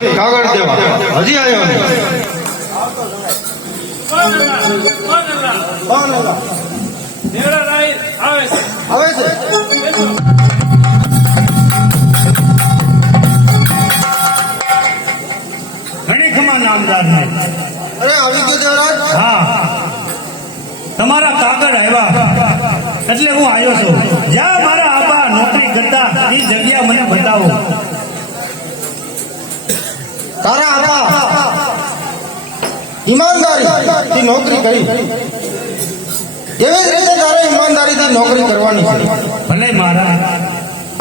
કાગળ દેવા હજી આવ્યો નહીં. આવે છે. ઘણી ખમા નામદાર ને. અરે આવી ગયો દેવરાજ. હા, તમારા કાગળ આવ્યા એટલે હું આવ્યો છું. જ્યાં મારા આબા નોકરી કરતા એ જગ્યા મને બતાવો. તારા આબા ઈમાનદારીથી નોકરી કરી, એવી જ રીતે તારે ઈમાનદારીથી નોકરી કરવાની છે. ભલે મારા.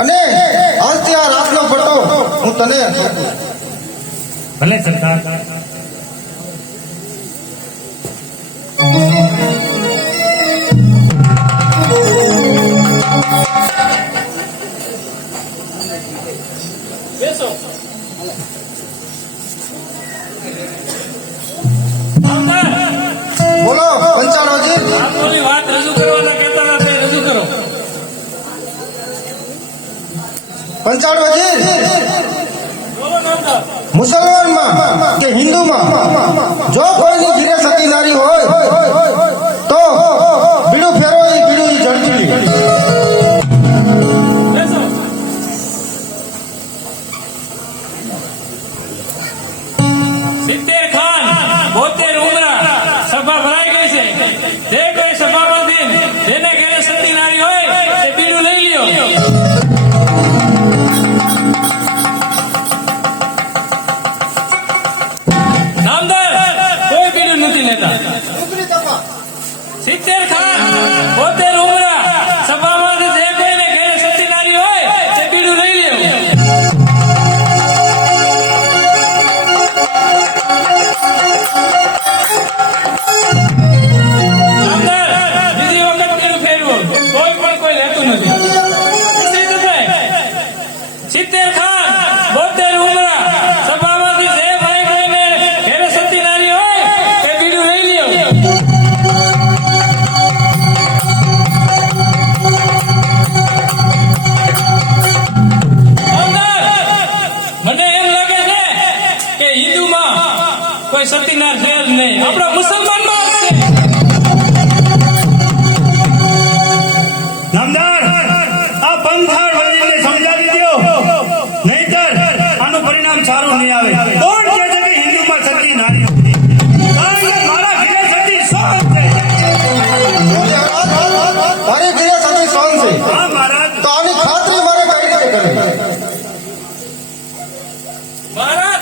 અને આજથી આ રાતનો પટ્ટો હું તને ભલે સરકાર. બેસો. બોલો પંચાળોજી. આપની વાત રજૂ કરવાના કહેતા હતા તે રજૂ કરો. પંચાળોજી, બોલો નામદાર. મુસલમાનમાં કે હિન્દુમાં જો કોઈની ઘીરે સતી નારી હોય તો બીડું ફેરવો, એ બીડું ઈ ઝડપી લે. બેસો. સિત્તેર ખાન 72 ઉમરા સભા ભરાઈ ગઈ છે. જે કોઈ સભામાંથી જેને ઘરે સતી નારી હોય તે બીડું લઈ લ્યો. નામદાર કોઈ બીડું નથી લેતા. 70 ખાન 72 ઉમરા સભામાંથી જે કોઈને ઘરે સતી નારી હોય તે બીડું લઈ લ્યો. નામદાર બીજી વખત બીડું ફેરવો, કોઈ પણ કોઈ લેતું નથી. 70 ખાન 72 ઉમરા સભામાંથી જે ભાઈ કોઈને ઘરે સતી નારી હોય તે બીડું લઈ લ્યો. મને એમ લાગે છે કે હિન્દુમાં કોઈ સતીનાર છે જ નહીં, આપણા મુસલમાનમાં જ છે. નામદાર, આ પંથાળ વજીરને સમજાવી દો, નહીંતર આનું પરિણામ સારું નહીં આવે. કોણ કહે છે કે હિન્દુમાં સતી નારી નથી? કારણ કે મારા ઘરે સતી સોળ છે. તારી ઘીરે સતી સોન છે હા મહારાજ. તો આની ખાતરી મારે કઈ રીતે કરવી? મહારાજ,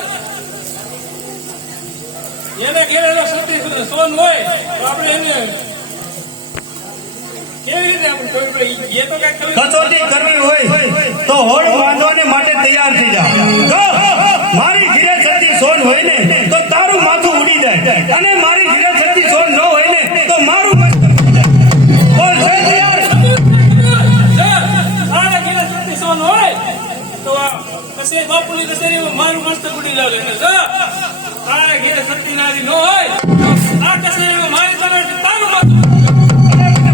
એને ઘેર એનો સતી સોન હોય તો આપણે એને કેવી રીતે આપણે કોઈ પણ એ તો કઈ કરવું. કસોટી કરવી હોય તો હોડ બાંધવાને માટે તૈયાર થઈ જા. જો મારી ઘીરે સતી સોન હોય ને તો તારું માથું ઉડી જાય, અને મારી ઘીરે સતી સોન ન હોય ને તો મારું માથું ઉડી જાય. બોલ છે તૈયાર? આના ઘેર સતી સોન હોય તો આ કસરી બાપુની કસરીમાં મારું મસ્ત ઉડી લાગે છે. આના ઘેર સતી નારી ન હોય તો આ કસરીમાં મારી તમે તારું માથું.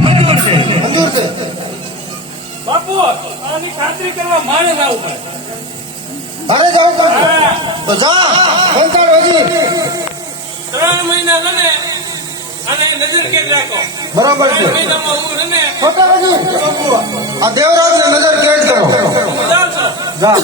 મંજૂર છે. મંજૂર છે. બાપુ આની ખાતરી કરવા મારે જવું પડે. તારે જવું પડશે તો જા પંચાળોજી. 3 મહિના ગણે અને નજર કેદ રાખો. બરાબર છે. 3 મહિનામાં હું રને પંચાળોજી, આ દેવરાજને નજર કેદ કરો. ચાલશો. જા.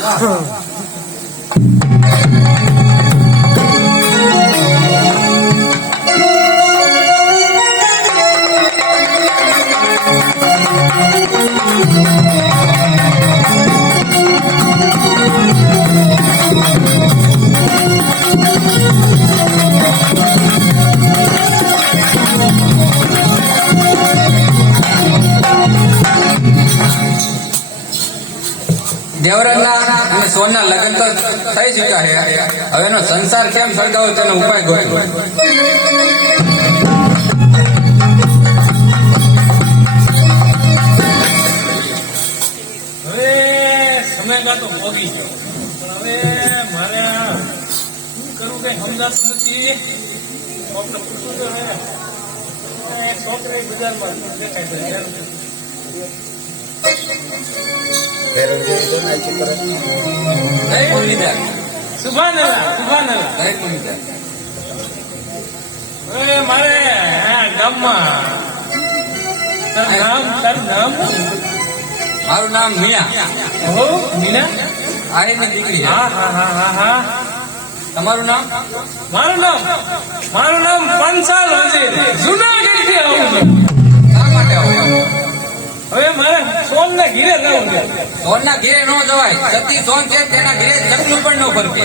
દેવરાજના અને સોનના લગ્ન તો થઈ ચૂક્યા છે. હવે એનો સંસાર કેમ સળગાવો તેનો ઉપાય ગોતો. હવે સમયગાળો તો ભોગી ગયો, પણ હવે મારે શું કરવું કઈ સમજાતું નથી. આપણે પૂછવું તો હે. છોકરી બજારમાં દેખાય છે. નહીં બોલી દે. સુભાનલ્લાહ. દરેક મિનિટ. હવે મારે આ ગામમાં તારું નામ મારું નામ મિયા. હો મીના. આહીરની દીકરી છે. હા. તમારું નામ? મારું નામ પંચાલ વજીર. જુનાગઢથી આવું છું. શા માટે આવો? હવે મારે સોનના ઘીરે જવું છે. સોનના ઘીરે ન જવાય. સતી સોન છે તેના ઘીરે ચકલું પણ ન ફરકે.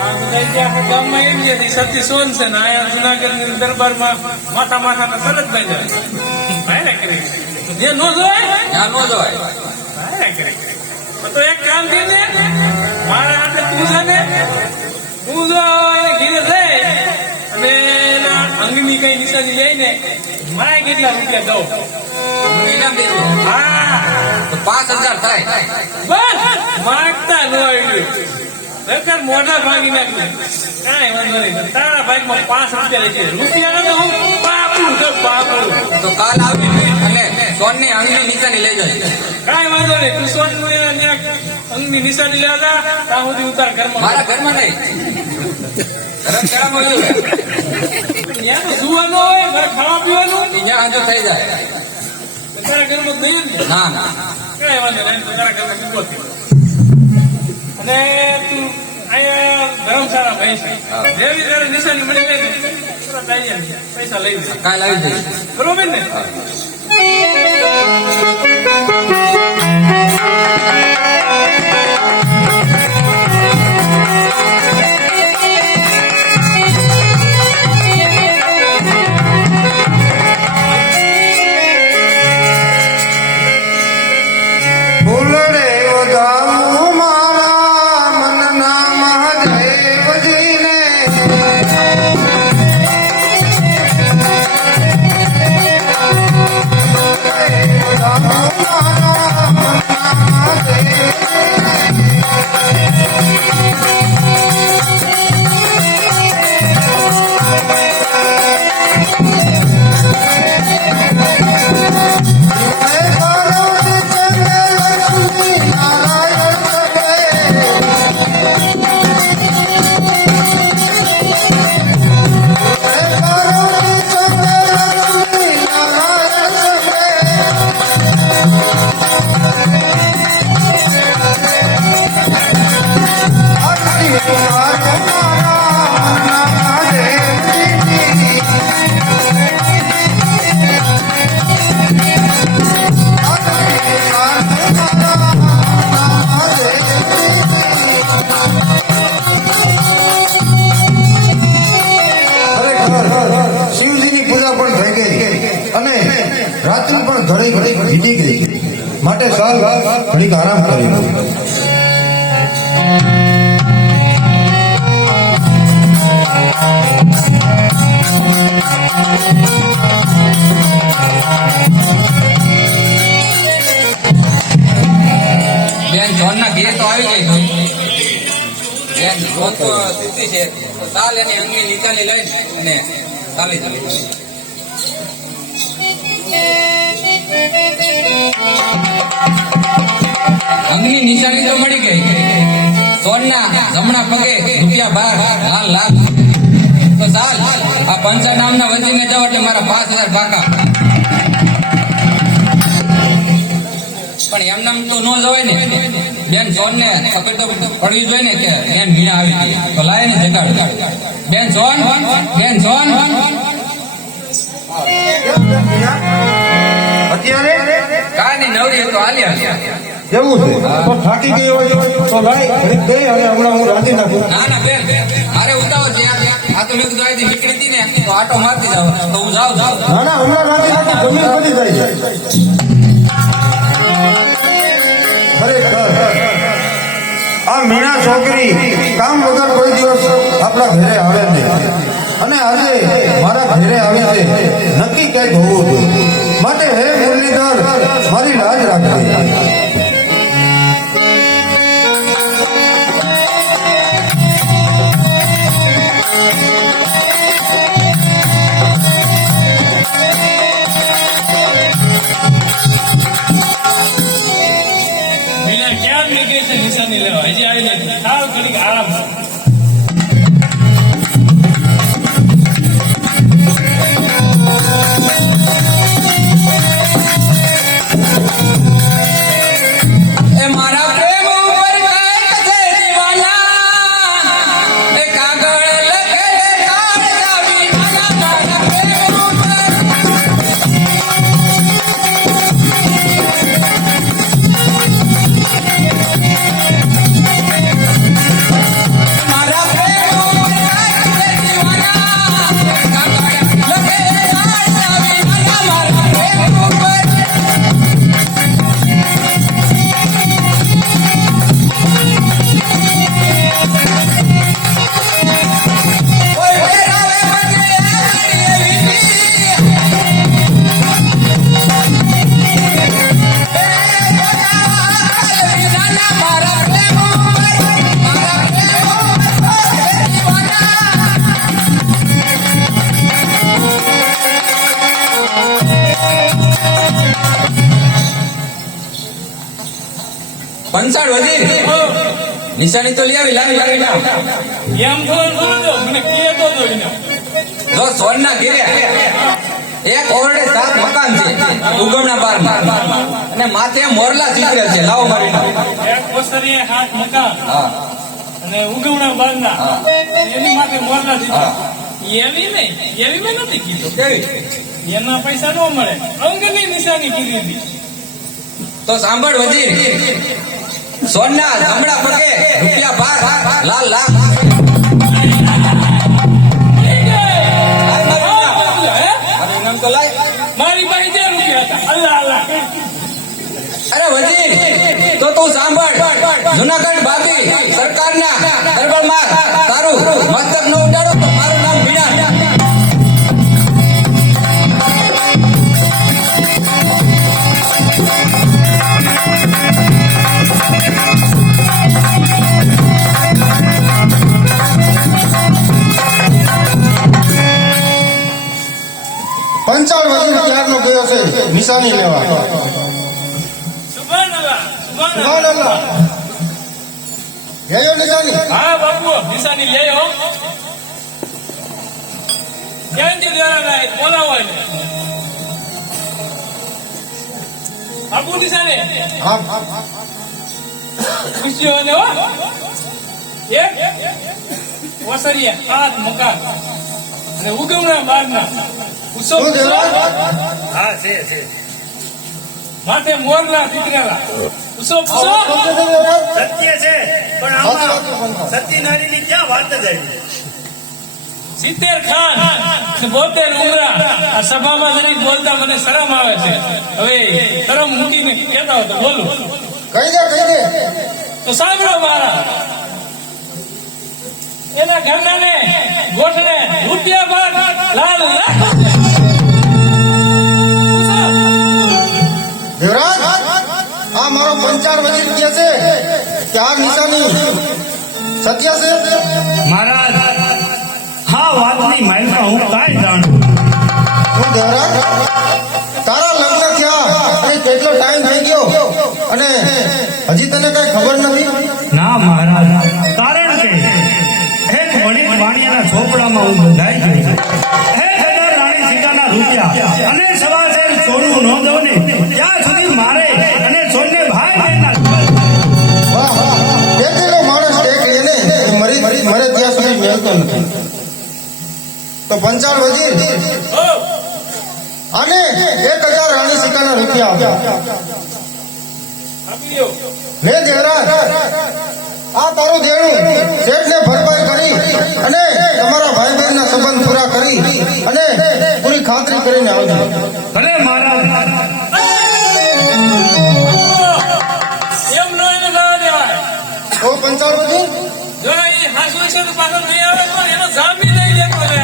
આ બધા જે આખા ગામમાં એમ કે સતી સોન છે ને અહીંયા જુનાગઢની દરબારમાં માથા સરસ થઈ જાય. ભાઈને કરી જે ન જોવાય ત્યાં ન જવાય. ભાઈને કરી તો એક કામ થઈ ને મારે આટલે તું છે ને તું જો એને ઘીરે જઈ અને એના અંગની કઈ નિશાની લઈને મારે કેટલા રૂપિયા દઉં. હું ઇનામ દેજો. હા તો 5,000 થાય. બસ માગતા ન આવ્યું સરકાર મોઢા ભાગી નાખ્યું. કાંઈ વાંધો નહીં તારા ભાગમાં 5 રૂપિયા લેશે. રૂપિયા તો હું બાપડું તો બાપડું. તો કાલ આવી અને સોનની અંગની નિશાની લઈ જજો. કાંઈ વાંધો નહીં તું સોનનું અંગની નિશાની લેવા જા ત્યાં સુધી ઉતાર ઘરમાં. મારા ઘરમાં નહીં. રમકડામાં જોવે. ત્યાં તો સુવાનું હોય મારે ખાવા પીવાનું ત્યાં હાજર થઈ જાય. તારા ઘરમાં જ નહીં ને. ના. કાંઈ વાંધો નહીં તો તારા ઘરમાં ઉભો થયો. અને તું અહીંયા ધર્મશાળા ભાઈ છે હા. જેવી તારે નિશાની મળી ગઈ ને તરત આવી જાય પૈસા લઈ જાય. કાલ આવી જઈશ. બરોબર ને? ફૂલડે વધાવું મારા મનના મહાદેવજીને. વધાવું મારા મનના શિવજીની પૂજા પણ થઈ ગઈ અને રાત્રિ પણ ઘડી વીતી ગઈ. માટે સાલ ઘડીક આરામ કરી. બેન જોનના ઘીરે તો આવી જાય. બેન જોન તો સુતી છે. તો ચાલ એની અંગની નિશાની લઈને અને ચાલી જાય. અંગની નિશાની તો મળી ગઈ. સોનના જમણા પગે ₹12 લાખ. તો ચાલ આ પંચા નામના વજીરને જાવ એટલે મારા 5,000 પાકા. પણ એમનામ તો ન જવાય ને. બેન જોન ને ખબર તો પડવી જોઈએ ને કે બેન મીણા આવી ગઈ. તો લાય ને જગાડ. બેન જોન. અત્યારે કાંઈ નહીં, નવરી તો હાલ્યા. કેવું છે? તો થાકી ગઈ હોય તો લાય ઘડીક ગઈ અને હમણાં હું રાંધી નાખું. ના બેન મારે ઉતાવળ છે. આ તો મેં કીધું અહીંથી નીકળી હતી ને તો આટો મારતી જાવ તો હું જાઉં. ના હમણાં રાંધી નાખું. જમીન બની જાય છે. ખરેખર આ મીણા છોકરી કામ વગર કોઈ દિવસ આપણા ઘરે આવે નહીં. અને આજે મારા ઘરે આવે છે નક્કી કંઈક હોવું જોઈએ. માટે હે મુરલીધર મારી લાજ રાખજે. મીના ક્યાં નિશાની લેવા હજી આવી નથી સાવ ઘડીક આરામ કરો. એ મારા પ્રેમ ઉપર કંઈક છે દીવાના એ કાગળ લખે તાર જાવી નાના મારા પ્રેમ ઉપર મારા પ્રેમ ઉપર કંઈક છે દીવાના કાગળ લખે તાર જાવી નાના મારા પ્રેમ ઉપર ઓય વેરાવે મને આવી વીતી નાના મારા પ્રેમ ઉપર મારા પ્રેમ ઉપર દીવાના પંચાળ વજીર નિશાની તો લઈ આવી લાવી ના એમ થોડું થોડું દો મને કહે તો દો એને. જો સોનના ઘેરે એક ઓરડે 7 મકાન છે ઉગમના બારમાં અને માથે મોરલા ચિત્ર છે લાવો મારી નામ. એક ઓસરીએ હાથ મકાન હા અને ઉગવણા બારના હા. એની માટે મોરલા હા. દીધા એવી મેં નથી કીધું. કેવી એના પૈસા ન મળે અંગની નિશાની કીધી હતી. તો સાંભળ વજીર સોનના જમણા પગે રૂપિયા 12 લાલ લાખ હે? મારું ઇનામ તો લાય. મારી પાસે જે રૂપિયા હતા અલ્લાહ અલ્લાહ અરે વજીર તો તું સાંભળ જુનાગઢ બાદી સરકારના દરબારમાં તારું મસ્તક ન ઉડાડો તો મારું નામ વિના. પંચાળ વજીર ત્યારનો ગયો છે નિશાની લેવા. સુભાનઅલ્લાહ સુભાનઅલ્લાહ. સુભાનઅલ્લાહ. ગયો નિશાની. હા બાપુ નિશાની લે હો. ક્યાંથી દેવાના બોલાવો એને. બાપુ નિશાની હા ખુશીઓ ને હો. એક ઓસરિયા 7 મકાન અને ઉગમણા બારના શું દેવરાજ? હા છે માથે મોરના દીકરા પૂછો પૂછો. સત્ય છે પણ આમાં સત્યનારાયણની ક્યાં વાત જ આવી? 70 ખાન 72 ઉમરા આ સભામાં જરી બોલતા મને શરમ આવે છે. હવે શરમ મૂકીને કહેતા હો તો બોલું. કહી દે તો સાંભળો મારા એના ઘરનાને ગોઠને રૂપિયા 12 લાલ લાખ પૂછો. દેવરાજ આ મારો પંચાળ વજીર કહે છે કે આ નિશાની સત્ય છે. મહારાજ હા વાતની માહિતી હું કાંઈ જાણું. શું દેવરાજ તારા લગ્ન થયા અને કેટલો ટાઈમ થઈ ગયો અને હજી તને કઈ ખબર નથી? ના મહારાજ કારણ કે એક વણિક વાણિયાના ઝોપડામાં હું બંધાઈ ગયો છું. 1000 રાણી સીતાના રૂપિયા અને સવાસેર સોનું ન દઉં ને ત્યાં સુધી મારે અને સોનને ભાઈ બહેનના વાહ વાહ કેટલો માણસ ટેક એને મરે ત્યાં સુધી મેળતો નથી. તો પંચાળ વજીર હો આને 1000 રાણી સિક્કાના રૂપિયા આપ્યા. આપી દો. લે દેવરાજ આ તારું દેણું શેઠને ભરપાઈ કરી અને તમારા ભાઈ બહેનના સંબંધ પૂરા કરી અને પૂરી ખાતરી કરીને આવજો. ભલે મહારાજ. એમ નો એને જવા દેવાય. તો પંચાળ વજીર જો એ હાસુ છે તો પાછો નહીં આવે તો એનો જામીન લઈ લેતો રહે.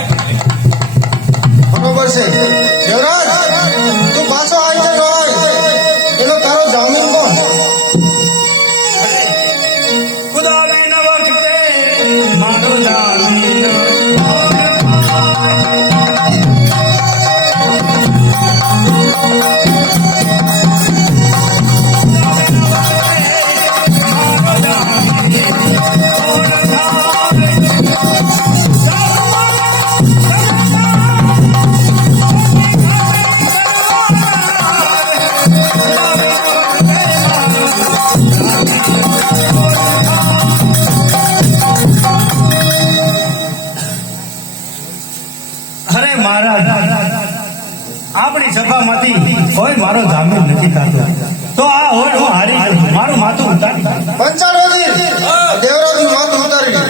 બરોબર છે દેવરાજ તું પાછો આવી જતો હોય એનો તારો જામીન કોણ? ખુદા બિન વખતે મારો જામીન મારો જામીન આપણી સભામાંથી કોઈ મારો જામીન નથી થતો, તો આ હોડ હું હારી ગયો છું. મારું માથું ઉતારી પંચાણોજી દેવરાજનું માથું ઉતારી લે.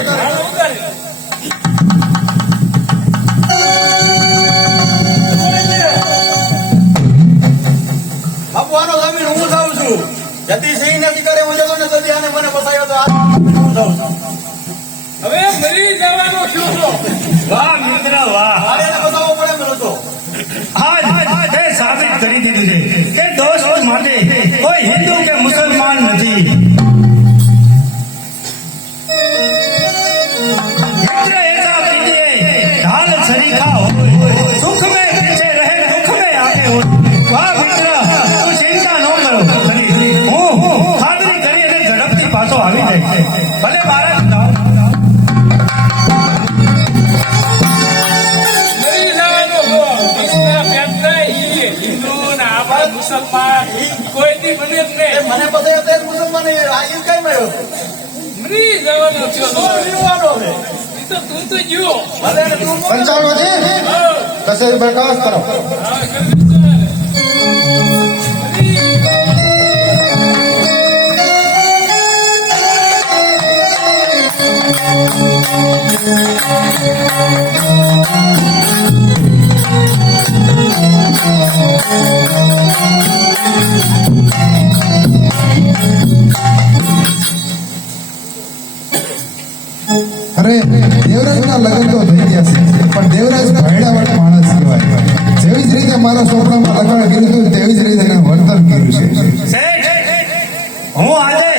બાપુ આનો જમીન હું જાઉં છું. જતી સિંહ નથી કરે હું જતો ને જતી આને મને ફસાયો તો હું જાઉં છું. હવે મરી જવાનો છું તો. વાહ મિત્ર વાહ. મારે એને બતાવવો પડે મને તો. આજ તે સાબિત કરી દીધું છે કે દોસ્ત માટે કોઈ હિન્દુ કે મુસલમાન નથી. મિત્ર ऐसा कीजिए ढाल सरीखा हो, सुख में पीछे रहे दुख में आगे हो. वाह મિત્ર તું ચિંતા ન કરો, હું ખાતરી કરી અને ઝડપથી પાછો આવી જાય છે. ભલે બાળક જાઓ. મરી જવાનો હો. ઈશ્વર પેટના ઈ હિન્દુ ને આપણા મુસલમાન કોઈથી બને જ એ નહીં. મને ફસાયો તે જ મુસલમાન આ ઈ કઈ મળ્યો મરી જવાનો છું તો. વિરવાનો હવે ઈ તો તું તો જીવો. ભલે એને તું બોલ. પંચાણોજી હા, કચેરી બરખાસ્ત કરો. હા, કરી દે. અરે દેવરાજના લગ્ન તો થઈ ગયા છે, પણ દેવરાજ ભાયડાવાળો માણસ કહેવાય. જેવી જ રીતે મારા છોકરામાં લગ્ન કર્યું હતું તેવી જ રીતે એને વર્તન કર્યું છે. શેઠ, હું આજે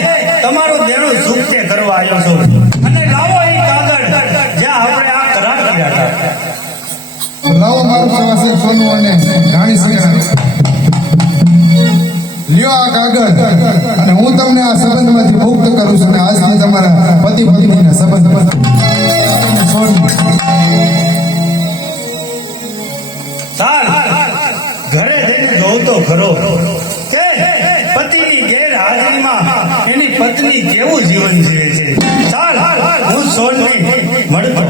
તમારું દેણું ચૂકતે કરવા આવ્યો છું અને લાવો એ કાગળ જ્યાં આપણે આ કરાર કર્યા હતા. લાવો મારું સવાસર સોનું અને રાણી સિંહ. લ્યો આ કાગળ અને હું તમને આ સંબંધમાંથી મુક્ત કરું છું અને આજથી તમારા પતિ પત્નીના સંબંધ ચાલ ઘરે જઈને જોઉં તો ખરો કે પતિની ગેરહાજરીમાં એની પત્ની કેવું જીવન જીવે છે. ચાલ હું સોનને મળતો.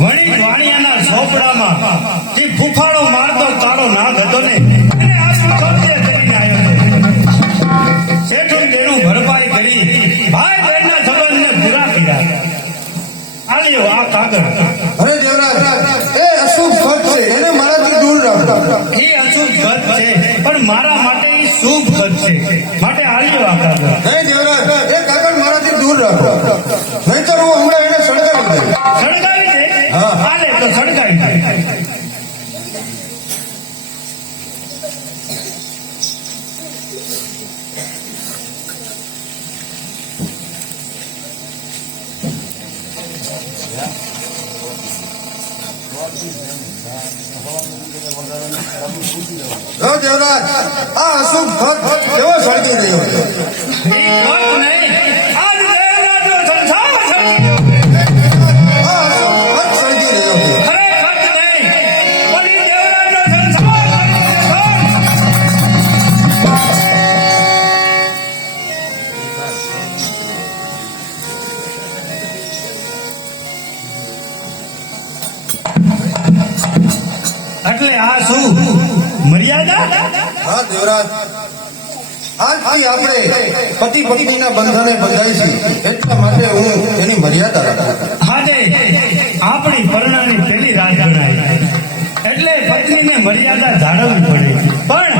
વણી વાણિયાના ઝોપડામાં જે ફૂફાડો મારતો તારો નાદ હતો ને એને આ ચોથે કરીને આવ્યો હતો. શેઠું તેનું ભરપાઈ કરી ભાઈ બહેનના સંબંધને પૂરા કર્યા. આલ્યો આ કાગળ. અરે દેવરાજ એ અશુભ ઘટ છે, એને મારાથી દૂર રાખો. એ અશુભ ગત છે પણ મારા માટે એ શુભ કરશે માટે આલ્યો આ કાગળ. નહીં દેવરાજ, એ કાગળ મારાથી દૂર રાખો, નહીંતર હું હમણાં એને સળગાવી દઈશ. સળગાવી દે. હા. હાલે તો સળગાવી દે. જો દેવરાજ, આ અશુભ ખત કેવો સળગી રહ્યો છે? ઈ વાત નહીં. આજ દેવરાજનો સંસાર સળગી આ અશુભ ખત સળગી રહ્યો છે. ખરેખર નહીં. પણ ઈ દેવરાજનો સંસાર સળગી. એટલે આ શું મર્યાદા? હા દેવરાજ, આજથી આપણે પતિ પત્નીના બંધને બંધાઈશું, એટલા માટે હું એની મર્યાદા રાખું. આજે આપણી પરણાની પહેલી રાત ગણાય એટલે પત્નીને મર્યાદા જાળવવી પડે. પણ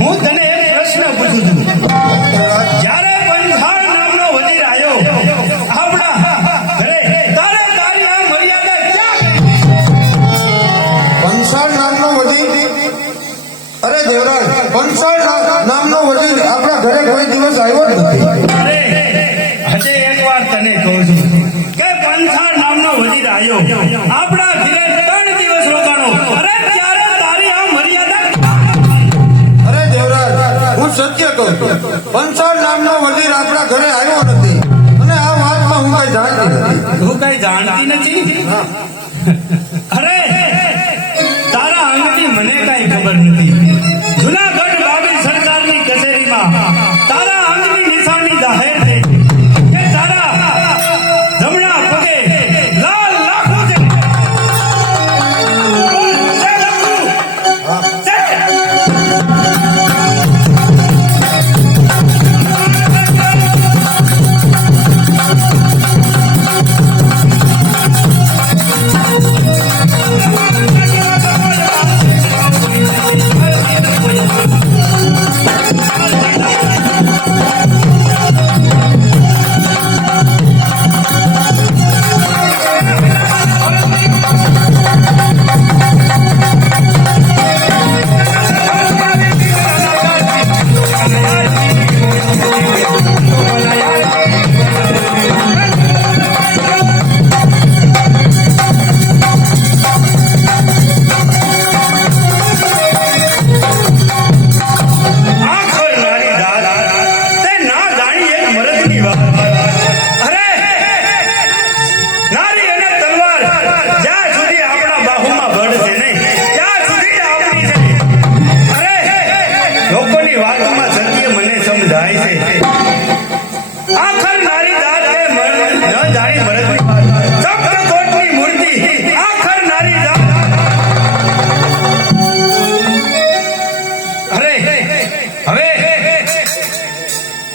હું તને એક પ્રશ્ન પૂછું છું. જ્યારે પંચાળ નામનો વજીર આવ્યો આપણા ઘરે, તારે તારી આ મર્યાદા ક્યાં ગઈ? પંચાળ નામનો વજીર? અરે દેવરાજ, પંચાળ નામનો વજીર આપણા ઘરે કોઈ દિવસ આવ્યો જ નથી. અરે હજે એક વાર તને કહું છું કે પંચાળ નામનો વજીર આવ્યો આપણા ઘરે 3 દિવસ રોકાણો. અરે ત્યારે તારી આ મર્યાદા ક્યાં ગઈ? અરે દેવરાજ, હું સત્ય કહું છું, પંચાળ નામનો વજીર આપણા ઘરે આવ્યો નથી, અને આ વાતમાં હું કઈ જાણતી નથી. તું કઈ જાણતી નથી? અરે તારા અંગની મને કઈ ખબર નથી. જુનાગઢ બાબી સરકારની કચેરીમાં તારા અંગની નિશાની જાહેર થઈ કે તારા જમણા પગે લાલ લાખો છે.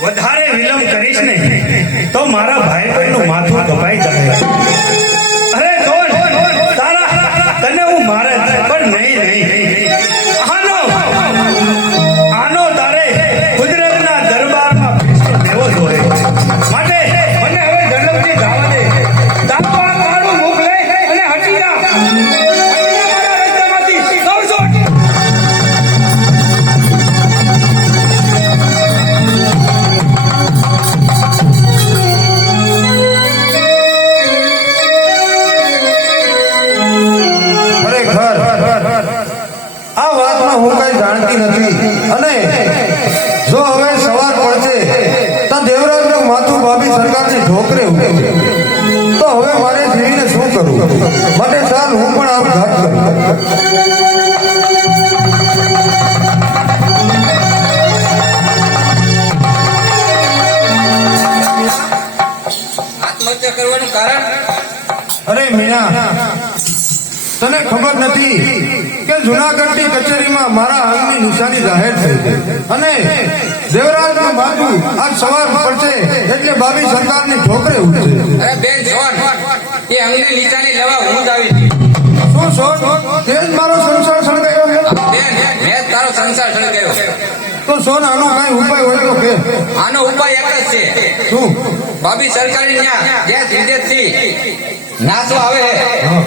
વધારે વિલંબ કરીશ ને તો મારા ભાઈ બહેનનું માથું કપાઈ જશે. અરે જોન, તને હું મારે પણ નહીં. આનો તારે કુદરતના દરબારમાં ફેંસલો દેવો જોઈએ. માટે મને હવે જન્મથી જવા દે. તારા તારું મુખ લઈ અને હટી જા. મારા રસ્તામાંથી કહું છું, હટી. આ વાતમાં હું કઈ જાણતી નથી, અને જો હવે સવાર પડશે તો દેવરાજનું માથું ભાભી સરકારની ઢોકરે ઉઠે, તો હવે મારે જીવીને શું કરવું? માટે ચાલ હું પણ આમ ઘાટ કરું. આત્મહત્યા કરવાનું કારણ? અરે મીના, તને ખબર નથી કે જુનાગઢની કચેરીમાં મારા અંગની નિશાની જાહેર થઈ અને દેવરાજનું માથું આજ સવાર પડશે એટલે બાબી સરકારની ઠોકરે ઉઠશે. અરે બેન સોન, એ અંગની નિશાની લેવા હું જ આવી હતી. શું તે જ મારો સંસાર સળગાયો છે? બેન, મેં જ તારો સંસાર સળગાવ્યો. તો સોન આનો કઈ ઉપાય હોય તો કે આનો ઉપાય એક જ છે. શું? ભાભી સરકારી ન્યા ગેસ વિદેશથી નાસવા આવે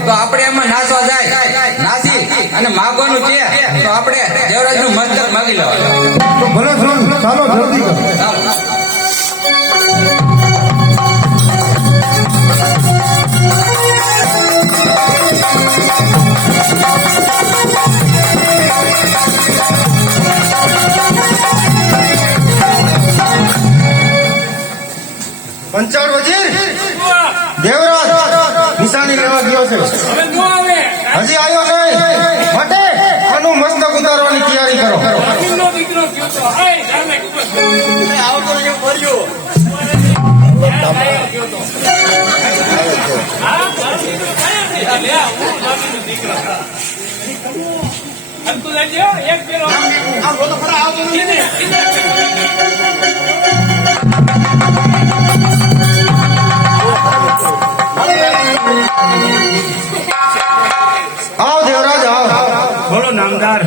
તો આપણે એમાં નાસવા જાય, નાસી અને માગવાનું છે તો આપણે દેવરાજનું મસ્તક માગી લેવાનું. તો ભલે સોન, ચાલો જલ્દી કરો. પંચાળ વજીર દેવરાજ નિશાની લેવા ગયો છે, હવે નો આવે હજી આવ્યો નહીં. માટે આનું મસ્તક ઉતારવાની તૈયારી કરો. કિલ્લો દીકરો ગયો તો હાય સામે ઉપર આવતો નહીં ફર્યો. ગયો તો હા દીકરો કયા લે હું બાપીનો દીકરો અંકુ લેજો એક પેલો આ બોલો ખરા આવતો નહીં. આવ દેવરાજ આવ. બોલો નામદાર.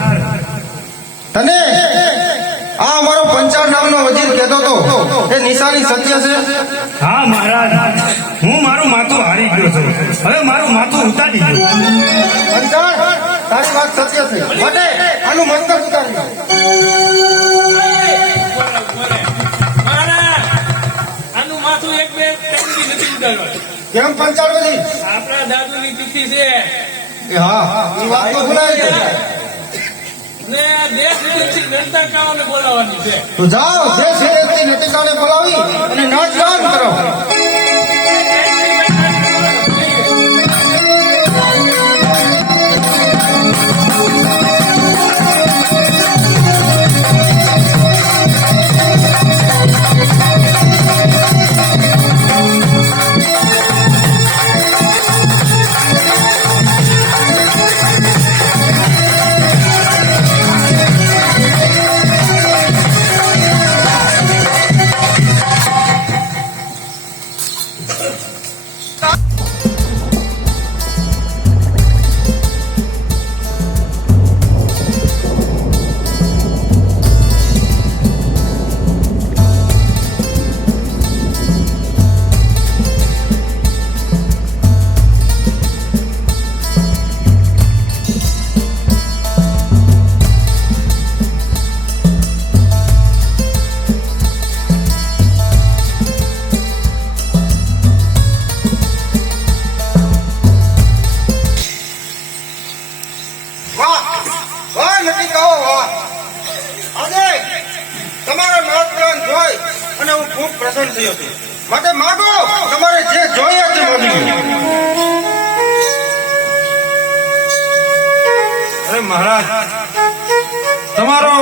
તને આ અમારો પંચાળ નામનો વજીર કહેતો હતો એ નિશાની સત્ય છે? હા મહારાજ, હું મારું માથું હારી ગયો છું. હવે મારું માથું ઉતારી દો. પંચાળ તારી વાત સત્ય છે, માટે આનું મસ્તક ઉતારી દો. આનું માથું એક બે ટંકી નથી ઉડાડવા. કેમ પંચાળ વજીર? આપણા દાદુની તિથિ છે એ હા, એ વાત તો ભૂલાઈ ગઈ. ને દેશ વિદેશથી ગણતા કાઓને બોલાવવાની છે. તો જાઓ દેશ વિદેશથી નટીકાને બોલાવી અને નાચ ગાન કરો. વાહ નટીકાઓ વાહ. આજે તમારો નાચગાન જોઈ અને હું ખૂબ પ્રસન્ન થયો છું. માટે માગો તમારે જે જોઈએ તે માગી લો. અરે મહારાજ, તમારો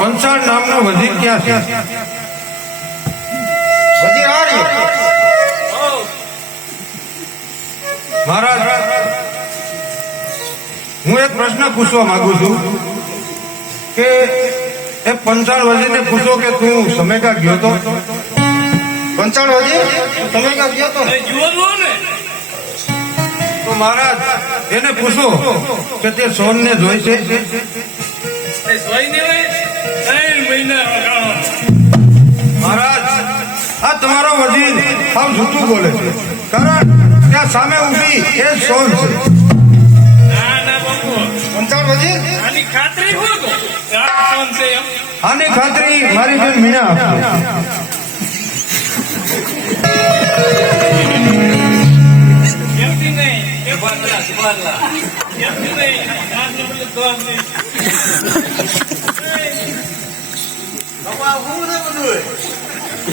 પંચાળ નામનો વજીર ક્યાં છે? વજીર આ રહ્યો. મહારાજ, હું એક પ્રશ્ન પૂછવા માંગુ છું કે એ પંચાળ વજીરને પૂછો કે તું સમેકા ગયો તો? પંચાળ વજીર તમે ક્યાં ગયો તો? એ જુઓ જુઓ ને તો મહારાજ એને પૂછો કે તે સોનને જોઈ છે? એ સોઈને હોય 3 મહિના રોકાણો. મહારાજ, આ તમારો વજીર સાવ જૂઠું બોલે છે, કારણ ત્યાં સામે ઊભી એ જ સોન છે. ના ના બાપુ પંચાળ વજીર આની ખાતરી હું તો આ કોણ છે એમ આની ખાતરી મારી બેન મીણા આપશે. એમથી નહીં એ સુભાનલા એમથી નહીં નાચને બદલે તો આમ નહીં.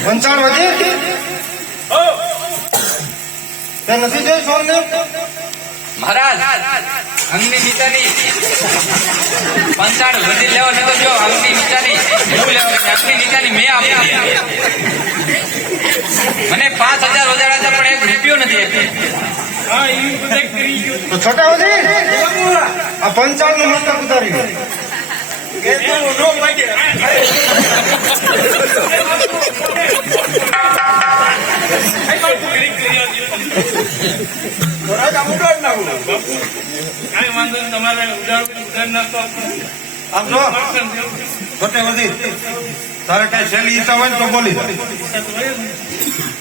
પંચાળ વજીર ઓ તે નથી જોઈ સોનને? મહારાજ, અંગની નીચાની પંચાળ વધી લેવા નતો જો. અંગની નીચાની હું લેવા, અંગની નીચાની મેં આપી. મને 5,000 વધારા હતા પણ 1 રૂપિયો નથી આપ્યો. હા એ બધા કરી ગયો તો છોટા વજીર આ પંચાળ નું મસ્તક ઉતારી દો. કાંઈ વાંધો નહીં તમારે ઉડાડ નાખો. આમ જો છોટે વધી તારે કઈ શૈલી ઈચ્છા હોય ને તો બોલી જા.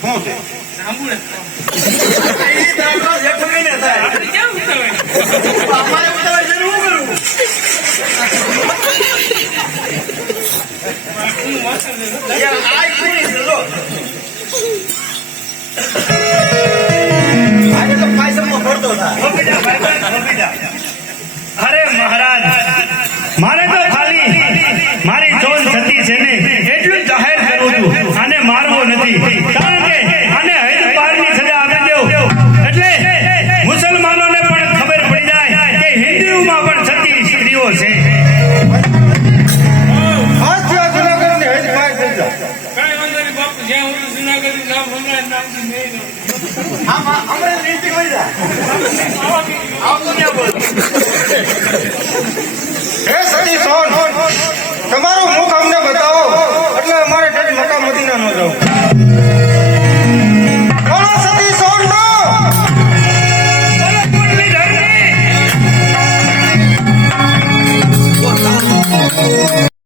શું છે અરે મહારાજ મારે તો ખાલી મારી ચોન સતી છે ને એટલું જ જાહેર કરવું હતું. આને મારવો નથી કારણ કે આને હૈદ પારની સજા આપી દેવ એટલે મુસલમાનોને પણ ખબર પડી જાય કે હિન્દુઓમાં પણ સતી સ્ત્રીઓ છે. હાથ થયા જુનાગઢની હૈદ પાર થઈ જા. કાંઈ વાંધો નહીં બાપુ, જ્યાં હું જુનાગઢનું નામ હમણાં નામથી નહીં લઉં. આમ હમણાં નીતિ લઈ જા. આવો તો ક્યાં બોલો?